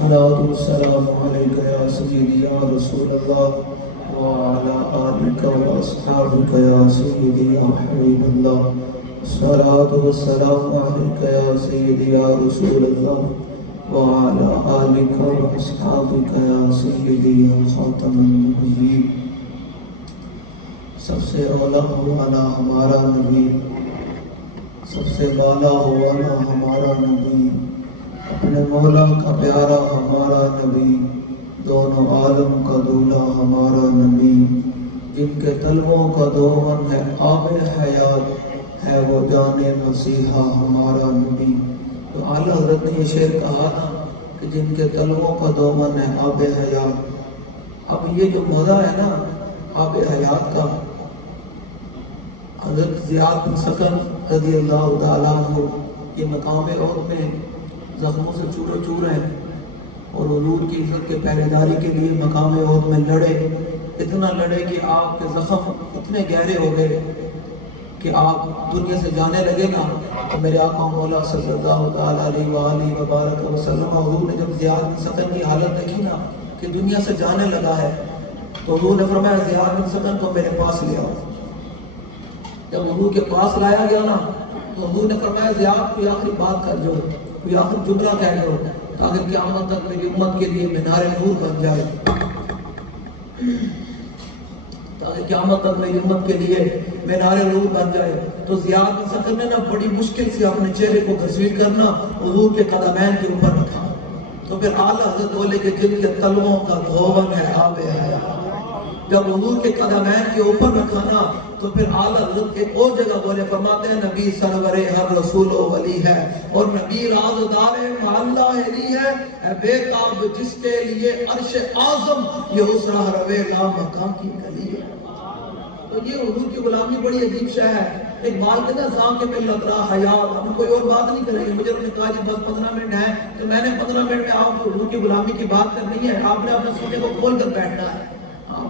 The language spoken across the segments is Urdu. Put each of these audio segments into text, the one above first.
الصلاة والسلام عليك يا سيدي يا رسول الله وعلى آلك وأصحابك يا سيدي يا حبيب الله. الصلاة والسلام عليك يا سيدي يا رسول الله وعلى آلك وأصحابك يا سيدي يا خاتم النبيين. سب سے اولا والا ہمارا نبی، سب سے بالا والا ہمارا نبی، اپنے مولا کا پیارا ہمارا نبی، دونوں عالم کا دولا ہمارا نبی، جن کے طلبوں کا دومن ہے آب حیات، ہے وہ جان مسیحا ہمارا نبی. تو اعلیٰ حضرت نے یہ شعر کہا نا کہ جن کے طلبوں کا دومن ہے آب حیات. اب یہ جو موضع ہے نا آب حیات کا، حضرت زیاد بن سکن رضی اللہ تعالیٰ عنہ یہ مقام عہد میں زخموں سے چورو چور ہیں اور حضور کی عزت کے پہرے داری کے لیے مقام عہد میں لڑے. اتنا لڑے کہ آپ کے زخم اتنے گہرے ہو گئے کہ آپ دنیا سے جانے لگے نا. تو میرے آقا مولا صلی اللہ تعالیٰ علیہ وآلہ وبارک وسلم، حضور نے جب زیاد بن سکن کی حالت دیکھی نا کہ دنیا سے جانے لگا ہے، تو حضور نے فرمایا زیاد بن سکن کو میرے پاس لے آؤ. جب حضور کے پاس لایا گیا نا تو حضور نے فرمایا زیاد کوئی آخری بات کر جو، کوئی آخری جملہ کہہ دو تاکہ قیامت تک میری امت کے لیے مینار نور بن جائے، تاکہ قیامت تک میری امت کے لیے مینار نور بن جائے. تو زیاد بن سکن نے نا بڑی مشکل سے اپنے چہرے کو تصویر کرنا حضور کے قدمین کے اوپر رکھا. تو پھر اعلیٰ حضرت بولے کہ جن کے طلبوں کا دھون ہے آب حیات، جب حضور کے قدمین کے اوپر رکھا نا تو پھر اعلیٰ حضرت ایک اور جگہ بولے، فرماتے ہیں نبی سرور ہر رسول و ولی ہے اور نبی رازدار محلہ علی ہے، اے بے تاب جس کے لیے عرش اعظم یہ اس راہ روے لا مکان کی گلی ہے. تو یہ حضور کی غلامی بڑی عجیب شے ہے. ایک بال کے نا زاں کے میں لگ رہا حیات. ہم کوئی اور بات نہیں کریں گے. مجھے انہوں نے کہا جی بس 15 منٹ ہیں تو میں نے 15 منٹ میں آپ حضور کی غلامی کی بات کرنی ہے. آپ نے اپنے سینے کو کھول کر بیٹھنا ہے.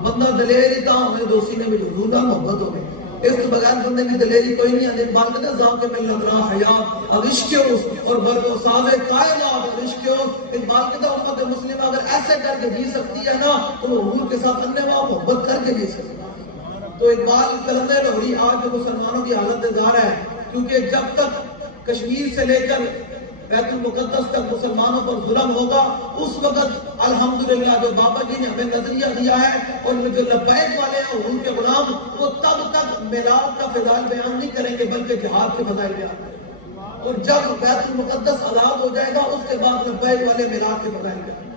بندہ دلیری تھا ہمیں دوستی نے بھی حضور نہ محبت ہو گئی. اس کے بغیر بندے کی دلیری کوئی نہیں ہے. بات کرتے ہیں زاں کے میں لگ رہا حیات اب عشق اس اور برگ و ساز کائنات اور عشق اس بات کرتے ہیں امت مسلمہ اگر ایسے کر کے جی سکتی ہے نا تو وہ حضور کے ساتھ انواع محبت کر کے جی سکتی ہے. تو اقبال قلندر لاہوری آج جو مسلمانوں کی حالت ظاہر ہے، کیونکہ جب تک کشمیر سے لے کر بیت المقدس تک مسلمانوں پر ظلم ہوگا اس وقت الحمدللہ جو بابا جی نے ہمیں نظریہ دیا ہے اور جو لبیک والے ہیں حضور کے غلام، وہ تب تک میلاد کا فضائل بیان نہیں کریں گے بلکہ جہاد کے فضائل بیان کریں گے. اور جب بیت المقدس آزاد ہو جائے گا اس کے بعد لبیک والے میلاد کے فضائل بیان کریں گے.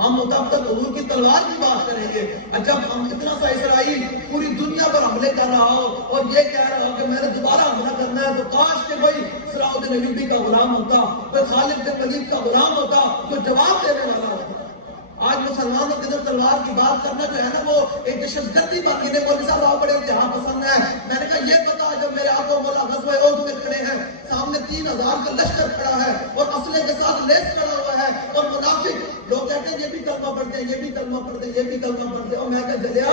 ہم تب تک حضور کی تلوار کی بات کریں گے. جب ہم اتنا سا اسرائیل پوری دنیا پر حملے کر رہا ہو اور یہ کہہ رہا ہو کہ میں نے دوبارہ حملہ کرنا ہے، تو کاش کہ کوئی صلاح الدین ایوبی کا غلام ہوتا، کوئی خالد بن ولید کا غلام ہوتا جو جواب دینے والا ہوتا. آج مسلمانوں کے اندر تلوار کی بات کرنا جو ہے نا وہ ایک دہشت گردی بن گئی. مولوی صاحب آپ بڑے امتحان پسند ہیں. میں نے کہا یہ پتا جب میرے آقا مولا غزوہ احد میں کھڑے ہیں، سامنے 3000 کا لشکر کھڑا ہے اور اسلحے کے ساتھ لیس کھڑا ہوا ہے اور منافق لوگ کہتے ہیں یہ بھی کلمہ پڑھتے ہیں، یہ بھی کلمہ پڑھتے ہیں، یہ بھی کلمہ پڑھتے ہیں. اور میں کہا جلیا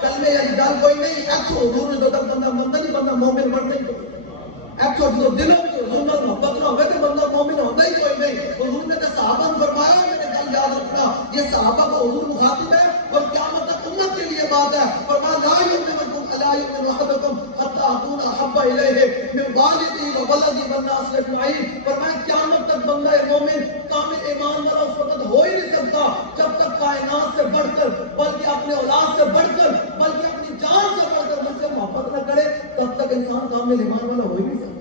کلمے والی گل کوئی نہیں. ایتھو حضور نے تو تک بندہ نہیں بندہ مومن بنتا ہی کوئی. ایتھو جو دلوں میں حضور نال محبت نہ ہوئے تو بندہ مومن ہوتا ہی کوئی نہیں. حضور نے تو صحابہ نے فرمایا، میں نے گل یاد رکھنا، یہ صحابہ کو حضور مخاطب ہے اور قیامت تک امت کے لیے بات ہے. فرمایا لا یؤمنکم الا یؤمن احدکم حتی اکون احب الیہ من والدی و ولدی والناس اجمعین. فرمایا قیامت تک بندہ مومن کامل ایمان والا اس وقت ہو ہی نہیں سکتا جب تک کائنات سے بڑھ کر بلکہ اپنے اولاد سے بڑھ کر بلکہ اپنی جان سے بڑھ کر مجھ سے محبت نہ کرے، تب تک انسان کامل ایمان والا ہو ہی نہیں سکتا.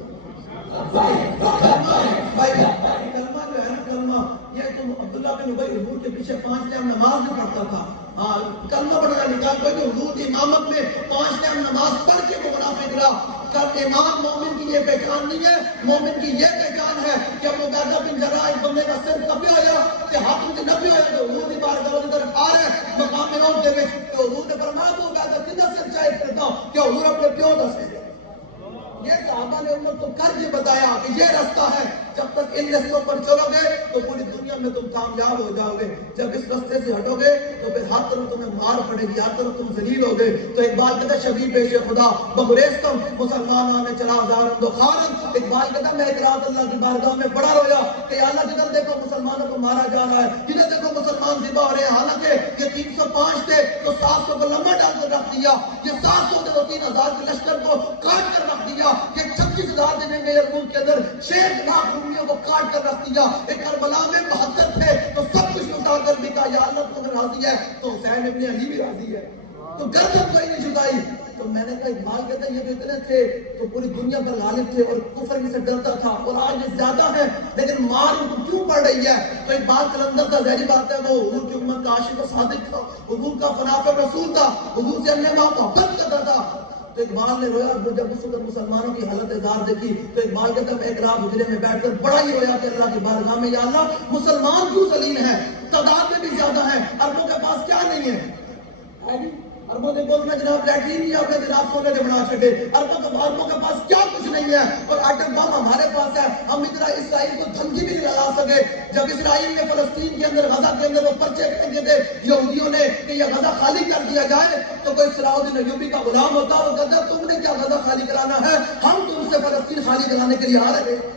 کلمہ جو ہے نا کلمہ، یہ تم عبداللہ بن ابی حضور کے پیچھے 5 ٹائم نماز بھی پڑھتا تھا. کلمہ پڑھنا نکال کوئی کہ حضور کی امامت میں 5 ٹائم نماز پڑھ کے وہ منافق رہا. کل امام مومن کی یہ پہچان نہیں ہے. مومن کی یہ پہچان ہے کہ ابو عبیدہ بن جراح ایک بندے کا سر کبھی ہویا کہ ہاتھ میں نبی ہویا تو حضور کی بارگاہ کی طرف آ رہے مقام عہد دے وچ تو حضور نے فرمایا تو عبیدہ کدھر سر چاہے کرتا کہ حضور اپنے پیو دا سر. یہ صحابہ نے امت کو کر کے بتایا کہ یہ راستہ ہے جب تک ان رستوں پر چلو گے تو پوری دنیا میں تم کامیاب ہو جاؤ گے. جب اس رستے سے ہٹو گے تو پھر ہر طرف تمہیں مار پڑے گی, ہر طرف تم ذلیل ہو گے. تو اقبال کہتا ہے شبیہ پیش خدا بگریستم مسلمان آنے چلا ہزارن دو خارن. اقبال کہتا ہے میں ایک رات اللہ کی بارگاہ میں بڑا رویا کہ اللہ جدھر دیکھو مسلمانوں کو مارا جا رہا ہے, جدھر دیکھو مسلمان ذبح ہو رہے ہیں. حالانکہ یہ 305 تھے تو 700 کو لمبا ڈال کر رکھ دیا, یہ 700 تھے تو 3000 کے لشکر کو کاٹ کر رکھ دیا, یہ 36,000 تھے جنگ یرموک کے اندر 6 لاکھ رومیوں کو کاٹ کر رکھ دیا. ایک کربلا میں 72 تھے تو سب کچھ لٹا کر بھی کہا یا اللہ تو اگر راضی ہے تو حسین ابن علی بھی راضی ہے, تو گردن کوئی نہیں جھکائی. تو میں نے کہا اقبال کہتا ہے یہ جو اتنے تھے تو پوری دنیا پر غالب تھے اور کفر بھی سے ڈرتا تھا, اور آج یہ زیادہ ہے لیکن مار ان کو کیوں پڑ رہی ہے؟ تو اقبال قلندر تھا, ظاہری بات ہے وہ حضور کی امت کا عاشق و صادق تھا, حضور کا فناف رسول تھا, حضور سے اپنے ماں محبت کرتا تھا. تو اقبال نے رویا جب اس وقت مسلمانوں کی حالت زار دیکھی. تو اقبال کہتا ہے ایک رات حجرے میں بیٹھ کر بڑا ہی رویا کہ اللہ کی بارگاہ میں یا اللہ مسلمان کیوں ذلیل ہیں, تعداد میں بھی زیادہ ہیں, عربوں کے پاس کیا نہیں ہے. عربوں نے بولنا جناب لیٹرین نہیں آپ نے جناب سونے کے بنا چھٹے, عربوں کے پاس کیا کچھ نہیں ہے, اور ایٹم بم ہمارے پاس ہے. ہم اتنا اسرائیل کو دھمکی بھی نہیں لگا سکے. جب اسرائیل نے فلسطین کے اندر غزہ کے اندر وہ پرچے پھینکے تھے یہودیوں نے کہ یہ غزہ خالی کر دیا جائے, تو کوئی صلاح الدین ایوبی کا غلام ہوتا اور کہتا تم نے کیا غزہ خالی کرانا ہے, ہم تم سے فلسطین خالی کرانے کے لیے آ رہے ہیں.